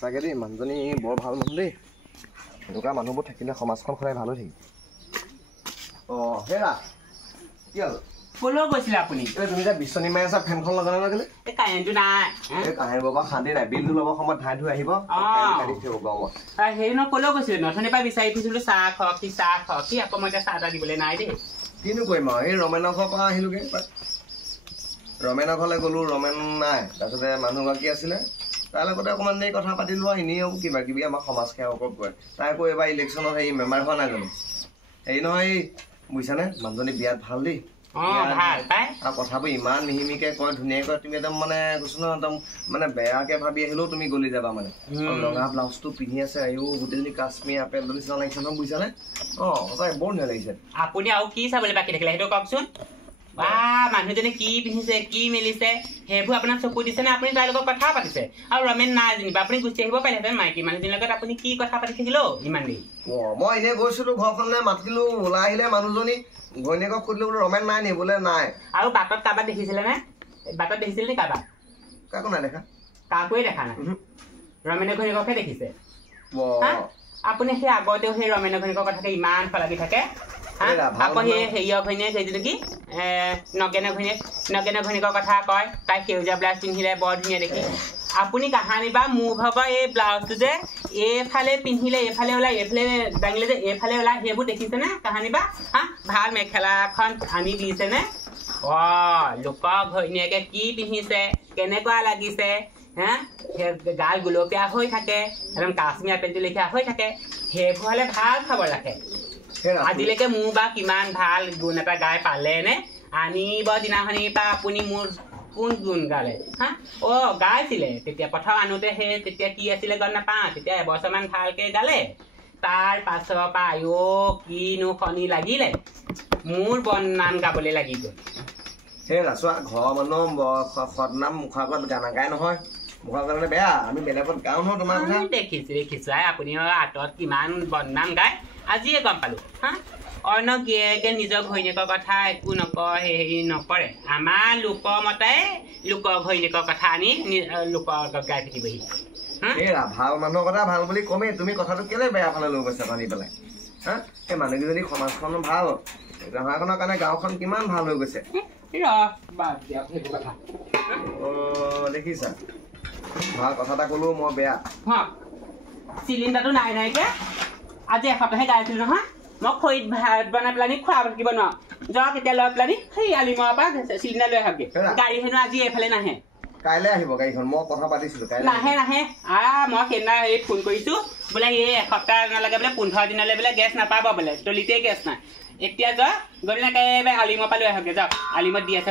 সঁচাকে দেই মানুহজনী বৰ ভাল মানুহ দেই এনেকুৱা মানুহবোৰ থাকিলে সমাজখন সদায় ভাল হৈ থাকিব হেৰা কি হ'ল কলৈ গৈছিলে আপুনি তুমি যে বিচনী মাৰি আছা ফেনখন লগালে লাগিলে এই কাৰেণ্টটো নাই কাহিনী বাবা শান্তি নাই বিলটো ল'ব সময়ত ধাই ধুই আহিব গৰমত হেৰি ন কলৈ গৈছিলে নথনিৰ পৰা বিচাৰি ফুৰিছিলো চাহ খি আকৌ মই এতিয়া চাহ এটা দিবলৈ নাই দেই কিনো কৰিম আৰু এই ৰমেনৰ ঘৰৰ পৰা আহিলোগে ৰমেনৰ ঘৰলৈ গ'লো ৰমেন নাই তাৰপিছতে মানুহগৰাকী আছিলে তাৰ লগতে অকণমান দেৰি কথা পাতিলো আৰু এনেই আৰু কিবা কিবি আমাৰ সমাজ সেৱকক কয় তাই আকৌ এইবাৰ ইলেকশ্যনত হেৰি মেম্বাৰ হোৱা নাই জানো হেৰি নহয় বুজিছানে মানুহজনী বিয়াত ভাল দেই আৰু কথাবোৰ ইমান মিহিমিকে কয় ধুনীয়াকৈ কয় তুমি একদম মানে কৈছো ন একদম মানে বেয়াকে ভাবি আহিলেও তুমি গলি যাবা মানে ৰঙা ব্লাউজটো পিন্ধি আছে আয়ো গোটেইজনী কাশ্মীৰ আপেল নিচিনা লাগিছে নহয় বুজিছানে সঁচাই বৰ ধুনীয়া লাগিছে আপুনি আৰু কি চাবলৈ বাকী থাকিলে সেইটো কওকচোন মানুহজনে কি পিন্ধিছে কি মেলিছে সেইবোৰ আপোনাৰ চকু দিছে নে আপুনি তাৰ লগত কথা পাতিছে আৰু ৰমেন নাই যেনিবা আপুনি গুচি আহিব পাৰিলেহেঁতেন মাইকী মানুহজনীৰ লগত আপুনি কি কথা পাতি থাকিলো ইমান দেৰি মই এনেই গৈছিলো ঘৰখনলৈ মাতিলো ওলাই আহিলে মানুহজনী ঘৈণীয়েকক সুধিলো বোলো ৰমেন নাই নি বোলে নাই আৰু বাটত কাৰোবাক দেখিছিলে নে বাটত দেখিছিলে নে কাৰোবাক কাকো নাই দেখা কাকোৱে দেখা নাই ৰমেনৰ ঘৈণীয়েককহে দেখিছে আপুনি সেই আগতেও সেই ৰমেনৰ ঘৈণীয়েকৰ কথাকে ইমান লাগি থাকে আকৌ সেই হেৰিয়ৰ ঘৈণীয়েক সেইটো কি নগেনৰ ঘৈণীয়েকৰ কথা কয় তাই সেউজীয়া ব্লাউজ পিন্ধিলে বৰ ধুনীয়া দেখি আপুনি কাহানি বা মোৰ ভাগৰ এই ব্লাউজটো যে এইফালে পিন্ধিলে এইফালে ওলাই এইফালে দাঙিলে যে এইফালে ওলাই সেইবোৰ দেখিছেনে কাহানি বা ভাল মেখেলাখন আনি দিছেনে লোকৰ ঘৈণীয়েকে কি পিন্ধিছে কেনেকুৱা লাগিছে গাল গুলপীয়া হৈ থাকে একদম কাশ্মীৰ আপেলটো লেখীয়া হৈ থাকে সেইবোৰ হ'লে ভাল খবৰ ৰাখে আজিলৈকে মোৰ বা কিমান ভাল গুণ এটা গাই পালে নে আনিব দিনাখনিৰ পৰা আপুনি মোৰ কোন গুণ গালে গাইছিলে তেতিয়া প্ৰথম আনোতে সেই তেতিয়া কি আছিলে গম নাপাওঁ তেতিয়া এবছৰমান ভালকে গালে তাৰ পাছৰ পৰা কিনো শনি লাগিলে মোৰ বদনাম গাবলৈ লাগি গ'ল সেই ৰাচোৱা ঘৰৰ মানুহ সদনাম মুখৰ আগত গান গাই নহয় মুখৰ কাৰণে বেয়া আমি বেলেগত গাওঁ নহয় তোমাৰ কথা দেখিছো আপুনি আঁতৰত কিমান বদনাম গায় আজিয়ে গম পালো অন্য গিয়েকে নিজৰ ঘৈণীয়েকৰ কথা একো নকয় হেৰি নকৰে আমাৰ লোকৰ মতে লোকৰ ঘৈণীয়েকৰ কথা আনি লোকৰ আগত গাই থাকিবহি ভাল মানুহৰ কথা ভাল বুলি কমেই তুমি কথাটো কেলে বেয়া ফালে লৈ গৈছা আনি পেলাই সেই মানুহকেইজনী সমাজখন ভাল গাঁওখনৰ কাৰণে গাঁওখন কিমান ভাল হৈ গৈছে দেখিছা ভাল কথা এটা কলো মই বেয়া চিলিণ্ডাৰটো নাই নাইকে আজি এসপ্তাহে গাইছিলো নহয় মই খৰিত ভাত বনাই পেলানি খোৱা থাকিব নোৱাৰো যাওক এতিয়া লৈ পেলানি সেই আলিমৰা পৰা চিলিণ্ডাৰ লৈ আহকগে গাড়ী হেনো আজি এইফালে নাহে কাইলৈ আহিব গাড়ীখন মই কথা পাতিছিলো নাহে মই সেইদিনা এই ফোন কৰিছো বোলে এই এসপ্তাহ নালাগে বোলে 15 দিনলৈ বোলে গেছ নাপাব বোলে তলিতেই গেছ নাই এতিয়া যোৱা গ'লে একেবাৰে আলিমৰ পৰা লৈ আহকগে যাওক আলিমত দি আছে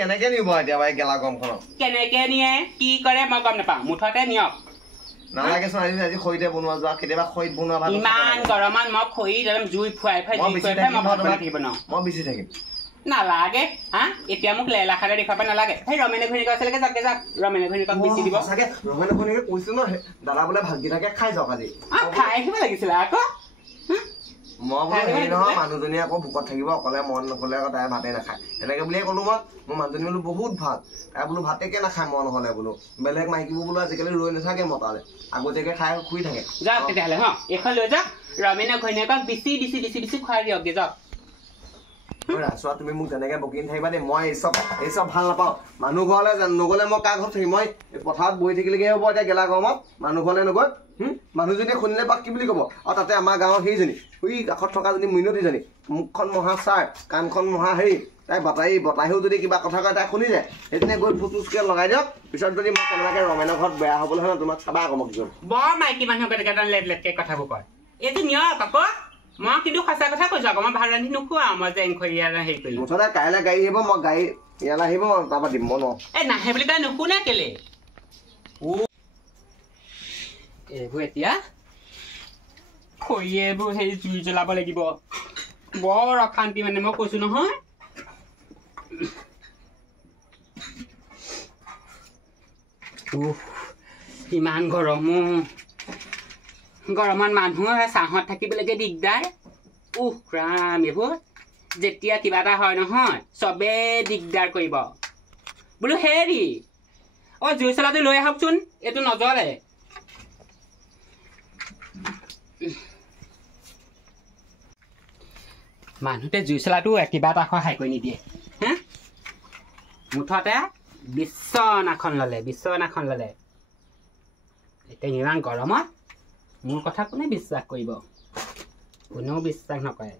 কেনেকে নিব এতিয়া গেলা গৰমখনত কেনেকে নিয়ে কি কৰে মই গম নাপাওঁ মুঠতে নিয়ক নালাগেচোন আজি খৰিতে বনোৱা যোৱা কেতিয়াবা খৰিত বনোৱা ভাল ইমান গৰমত মই খৰিত একদম জুই ফুৱাই মই বেছি থাকিম নালাগে এতিয়া মোক লেলা খালে দেখুৱাব নালাগে সেই ৰমেনে ঘৈণীয়েকৰ ওচৰলৈকে যাওক ৰমেনে ঘৈণীয়েকক বেছি দিব ৰমেনে ঘৈণীয়েকে কৈছিলো ন দাদা বোলে ভাতকেইটাকে খাই যাওক আজি খাই আহিব লাগিছিলে আকৌ মই বোলো হেৰি নহয় মানুহজনী আকৌ ভোকত থাকিব অকলে মন নকলে আকৌ তাই ভাতে নাখায় এনেকে বুলিয়ে ক'লো মই মোৰ মানুহজনী বোলো বহুত ভাল তাই বোলো ভাতেকে নাখায় মন নহলে বোলো বেলেগ মাইকীবোৰ বোলো আজিকালি ৰৈ নাথাকে মতালে আগতীয়াকে খাই শুই থাকে যাওক তেতিয়াহ'লে এইখন লৈ যাওক ৰমেনে ঘৈণীয়েকক বেছি খুৱাই দিয়কগে যাওক চোৱা তুমি মোক তেনেকে বকি থাকিবা দেই মই এই চব ভাল নাপাওঁ মানুহ ঘৰলৈ নগলে মই কাৰ ঘৰত থাকিম মই পথাৰত বহি থাকিলেগে হ'ব এতিয়া গেলা গৰমত মানুহ ঘৰলৈ নগৈ মানুহজনীয়ে শুনিলে বাক কি বুলি ক'ব আৰু তাতে আমাৰ গাঁৱৰ সেইজনী কাষত থকাজনী মিনতিজনী মুখখন মহা ছাৰ কাণখন মহা হেৰি তাই বতাহেও যদি কিবা কথা কয় তাই শুনি যায় সেইদিনে গৈ ফুচফুচকে লগাই দিয়ক পিছত যদি মই কেনেবাকে ৰমেনৰ ঘৰত বেয়া হ'বলৈ হয় তোমাক চাবা আকৌ মই কি কৰিম বৰ মাইকী মানুহক লেটকে কথাবোৰ কয় এইটো নিয়ক আকৌ মই কিন্তু সঁচা কথা কৈছো আকৌ মই ভাত ৰান্ধি নোখোৱা মই জেংখৰীয়া হেৰি কৰিম মুঠতে কাইলৈ গাড়ী আহিব মই গাড়ী ইয়ালৈ আহিব তাৰপৰা দিম মই নাহে বুলি তাই নুশুনে কেলে এইবোৰ এতিয়া খৰি এইবোৰ সেই জুই জ্বলাব লাগিব বৰ অশান্তি মানে মই কৈছো নহয় ইমান গৰমো গৰমত মানুহ ছাঁহত থাকিবলৈকে দিগদাৰ ৰাম এইবোৰ যেতিয়া কিবা এটা হয় নহয় চবে দিগদাৰ কৰিব বোলো হেৰি জুই চলাটো লৈ আহকচোন এইটো নজ্বলে মানুহতে জুই চলাটো কিবা এটা সহায় কৰি নিদিয়ে হা মুঠতে বিচনাখন ল'লে এতিয়া ইমান গৰমত মোৰ কথা কোনে বিশ্বাস কৰিব কোনেও বিশ্বাস নকৰে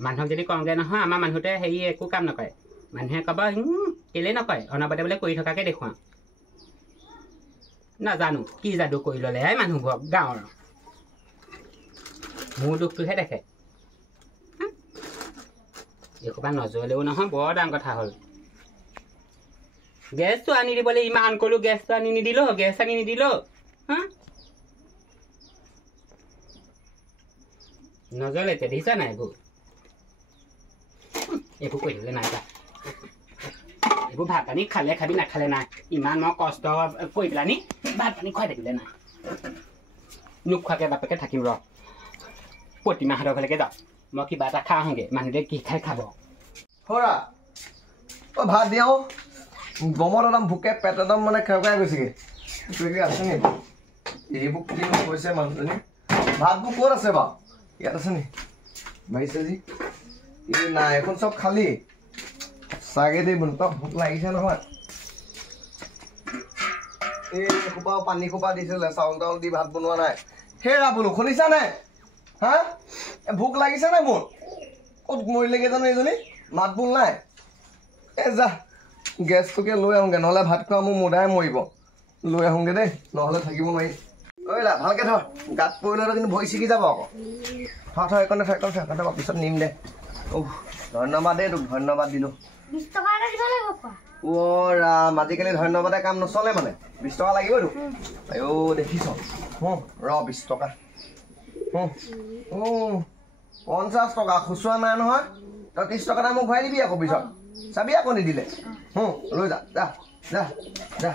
মানুহক যদি কওঁগৈ নহয় আমাৰ মানুহতে হেৰি একো কাম নকৰে মানুহে ক'ব কেলেই নকৰে অনবৰতে বোলে কৰি থকাকে দেখুৱাওঁ নাজানো কি যাদু কৰি ল'লে মানুহবোৰক গাঁৱৰ মোৰ দুখটোহে দেখে এইসোপা নজ্বলেও নহয় বৰ ডাঙৰ কথা হ'ল গেছটো আনি দিবলৈ ইমান ক'লো গেছটো আনি নিদিলো গেছ আনি নিদিলো হা নজ্বলে এতিয়া দেখিছা নাই এইবোৰ কৰি দিলে নাই এইবোৰ ভাত পানী খালে খাবি নাখালে নাই ইমান মই কষ্ট কৰি পেলানি ভাত পানী খুৱাই থাকিলে নাই নোখোৱাকৈ বাপেকে থাকিম ৰ প্ৰতিমাহঁতৰ ঘৰলৈকে যাওঁ মই কিবা এটা খাই আহোঁগৈ মানুহটোৱে কি খাই খাব হৰা অ ভাত দিয়াও গমত একদম ভোকে পেট একদম মানে খেৰখাই গৈছেগৈ কিবা আছে নি এইবোৰ কি কৈছে মানুহজনী ভাতবোৰ ক'ত আছে বাৰু ইয়াত আছে নি বাঢ়িছে যি এই নাই এখন চব খালি চাগে দেই বোলো তই ভোক লাগিছে নহয় এই সোপা পানী সোপা দিছিলে চাউল তাউল দি ভাত বনোৱা নাই হেৰা বোলো শুনিছা নাই হা ভোক লাগিছে নাই মোৰ ক'ত মৰিলেগৈ জানো এইজনী মাত বোল নাই এই যা গেছটোকে লৈ আহোঁগৈ নহ'লে ভাত খোৱা মোৰ মোদাই মৰিব লৈ আহোঁগৈ দেই নহ'লে থাকিব নোৱাৰি ঐ দা ভালকৈ থ গাত পৰিলে কিন্তু ভৰি ছিগি যাব আকৌ থ এইকণে থ পিছত নিম দে ধন্যবাদ দেই তোক ধন্যবাদ দিলোঁ অ' ৰাম আজিকালি ধন্যবাদে কাম নচলে মানে 20 টকা লাগিব তোক আইঅ দেখিছ ৰ 20 টকা 50 টকা খুচুৰা নাই নহয় তই 30 টকা এটা মোক ঘূৰাই দিবি আকৌ পিছত চাবি আকৌ নিদিলে লৈ যা যা যা যা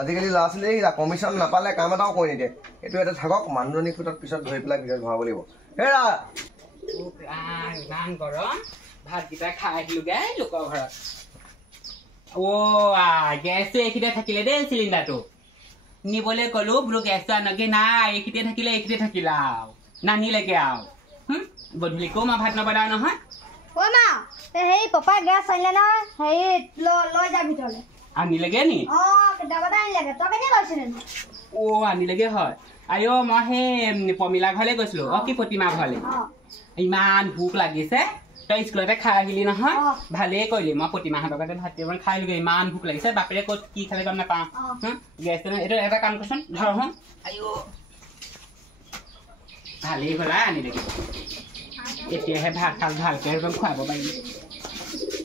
আজিকালি ল'ৰা ছোৱালী কমিশ্যন নাপালে কাম এটাও কৰি নিদিয়ে এইটো এটা থাকক মানুহজনীৰ ক্ষেত্ৰত পিছত ধৰি পেলাই ভিতৰত ভৰাব লাগিব হেৰা ইমান গৰম ভাতকেইটা খাই আহিলোগে লোকৰ ঘৰত গেছটো এইখিতে থাকিলে দেই চিলিণ্ডাৰটো নিবলৈ ক'লো বোলো গেছটো আনকে নাই এইখিতে থাকিলে আৰু নানিলেগে আৰু গধূলিকো মই ভাত নবনাও নহয় সেই পাপা গেছ আনিলে নহয় সেই লৈ যা ভিতৰলৈ আনিলেগে নি আনিলেগে হয় আইঅ মই সেই পমিলা ঘৰলৈ গৈছিলো কি প্ৰতিমা ঘৰলৈ ইমান ভোক লাগিছে তই স্কুলতে খাই আহিলি নহয় ভালেই কৰিলি মই প্ৰতিমাহঁতৰ ঘৰতে ভাত কেইটামান খাই লোগে ইমান ভোক লাগিছে বাপেৰে ক'ত কি খালে গম নাপাওঁ গেছটো এইটো এটা কাম কৰচোন ধৰ আইঅ ভালেই হ'লা আনিলেগে এতিয়াহে ভাত খাল ভালকৈ একদম খুৱাব পাৰিম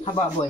হ'ব বৈ